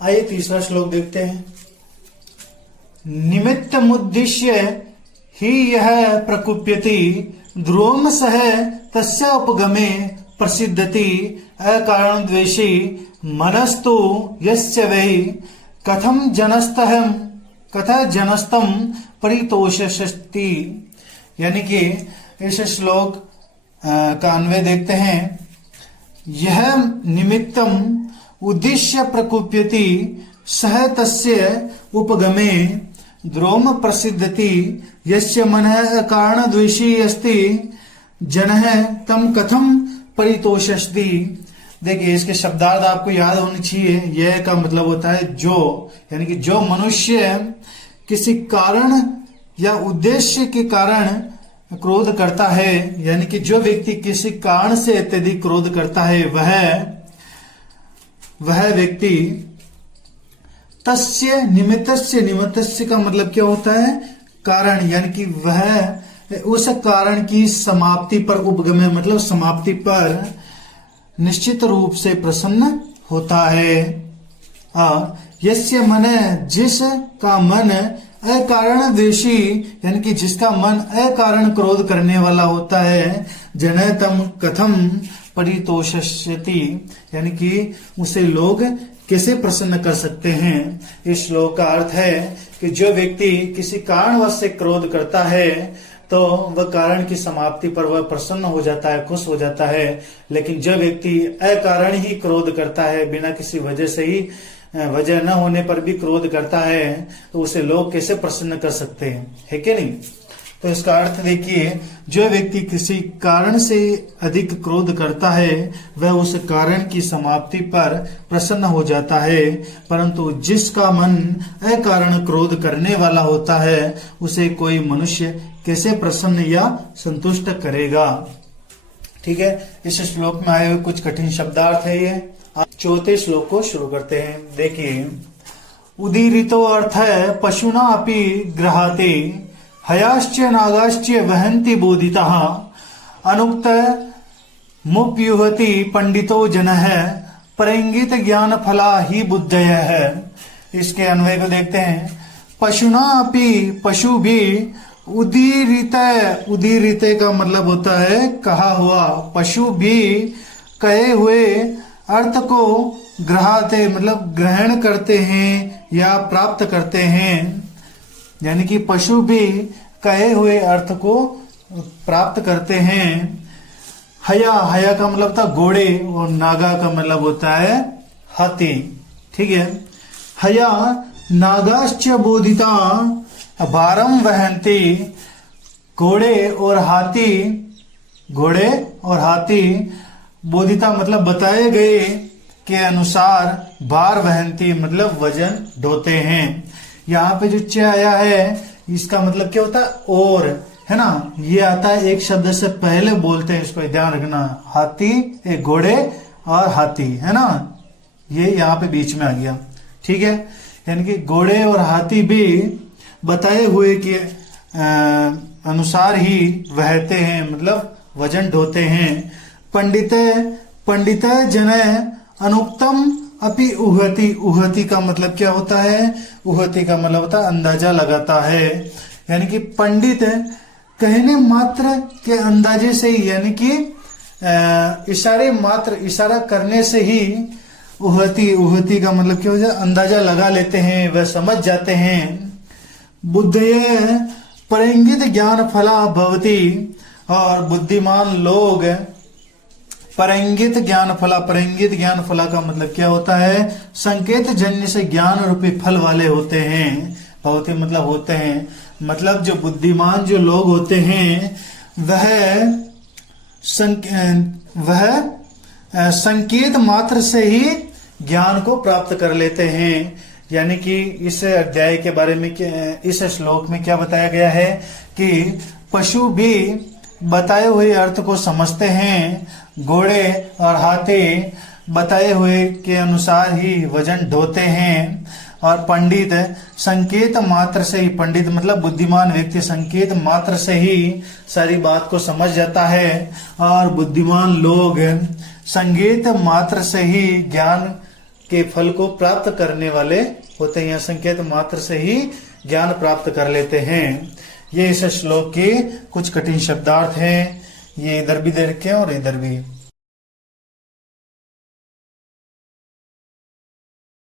आइए तीसरा श्लोक देखते हैं। निमित्तमुद्दिश्य ही यह प्रकुप्यति ध्रुवम सह तस्य उपगमे प्रसिद्धति अकारण द्वेषी मनस्तु यस्य वै कथम जनस्तम परितोषति। यानी कि इस श्लोक का अन्वय देखते हैं। यह निमित्तम उद्देश्य प्रकुप्यति सह तस्य उपगमे द्रोम प्रसिद्धति यस्य मनः कारण द्वेषी अस्ति जनः तम कथम परितोषति। देखिए इसके शब्दार्थ आपको याद होनी चाहिए। यह का मतलब होता है जो, यानी कि जो मनुष्य किसी कारण या उद्देश्य के कारण क्रोध करता है, यानी कि जो व्यक्ति किसी कारण से अत्यधिक क्रोध करता है वह व्यक्ति तस्य निमित्तस्य का मतलब क्या होता है? कारण, यानी कि वह उस कारण की समाप्ति पर उपगमे मतलब समाप्ति पर निश्चित रूप से प्रसन्न होता है। यस्य मन, जिस का मन अकारण द्वेषी, यानी कि जिसका मन अकारण क्रोध करने वाला होता है, जन तम कथम परितोषति, यानी कि उसे लोग कैसे प्रसन्न कर सकते हैं। इस श्लोक का अर्थ है कि जो व्यक्ति किसी कारणवश से क्रोध करता है तो वह कारण की समाप्ति पर वह प्रसन्न हो जाता है, खुश हो जाता है। लेकिन जो व्यक्ति अकारण ही क्रोध करता है, बिना किसी वजह से ही, वजह न होने पर भी क्रोध करता है, तो उसे लोग कैसे प्रसन्न कर सकते हैं, है कि नहीं? तो इसका अर्थ देखिए, जो व्यक्ति किसी कारण से अधिक क्रोध करता है वह उस कारण की समाप्ति पर प्रसन्न हो जाता है, परंतु जिसका मन अकारण क्रोध करने वाला होता है उसे कोई मनुष्य कैसे प्रसन्न या संतुष्ट करेगा। ठीक है, इस श्लोक में आए हुए कुछ कठिन शब्दार्थ है ये। चौथे श्लोक को शुरू करते हैं। देखिए, उदीरितो अर्थ है पशुना अपि गृहाते हयाश्च नागाश्च वहन्ति बोधितः अनुक्त मुप्युहति पंडितो जनः परंगित ज्ञान फला ही बुद्धय है। इसके अन्वय को देखते हैं। पशुना अपि, पशु भी, उदीरित का मतलब होता है कहा हुआ, पशु भी कहे हुए अर्थ को ग्रहाते मतलब ग्रहण करते हैं या प्राप्त करते हैं, यानी कि पशु भी कहे हुए अर्थ को प्राप्त करते हैं। हया का मतलब था घोड़े और नागा का मतलब होता है हाथी। ठीक है, हया नागाश्च बोधिता भारम वहन्ति, घोड़े और हाथी बोधिता मतलब बताए गए के अनुसार भार वहन्ति मतलब वजन ढोते हैं। यहाँ पे जो च आया है इसका मतलब क्या होता है? और, है ना? ये आता है एक शब्द से पहले बोलते हैं, इसको ध्यान रखना। हाथी, एक घोड़े और हाथी, है ना? ये यहाँ पे बीच में आ गया। ठीक है, यानी कि घोड़े और हाथी भी बताए हुए के अनुसार ही वहते हैं मतलब वजन ढोते हैं। पंडित जन अनुक्तम अपि उहति का मतलब क्या होता है? उहति का मतलब होता है अंदाजा लगाता है, यानी कि पंडित कहने मात्र के अंदाजे से ही, यानी कि इशारा करने से ही उहति का मतलब क्या होता है? अंदाजा लगा लेते हैं, वह समझ जाते हैं। बुद्धये परंगित ज्ञान फला भवति, और बुद्धिमान लोग परंगित ज्ञान फला का मतलब क्या होता है? संकेत जन्य से ज्ञान रूपी फल वाले होते हैं। भवति मतलब होते हैं, मतलब जो बुद्धिमान जो लोग होते हैं वह संकेत मात्र से ही ज्ञान को प्राप्त कर लेते हैं। यानी कि इस अध्याय के बारे में इस श्लोक में क्या बताया गया है कि पशु भी बताए हुए अर्थ को समझते हैं, घोड़े और हाथी बताए हुए के अनुसार ही वजन ढोते हैं, और पंडित संकेत मात्र से ही, पंडित मतलब बुद्धिमान व्यक्ति संकेत मात्र से ही सारी बात को समझ जाता है, और बुद्धिमान लोग संकेत मात्र से ही ज्ञान के फल को प्राप्त करने वाले होते हैं। यह संकेत मात्र से ही ज्ञान प्राप्त कर लेते हैं। ये इस श्लोक के कुछ कठिन शब्दार्थ हैं। ये इधर भी दे रखे हैं और इधर भी।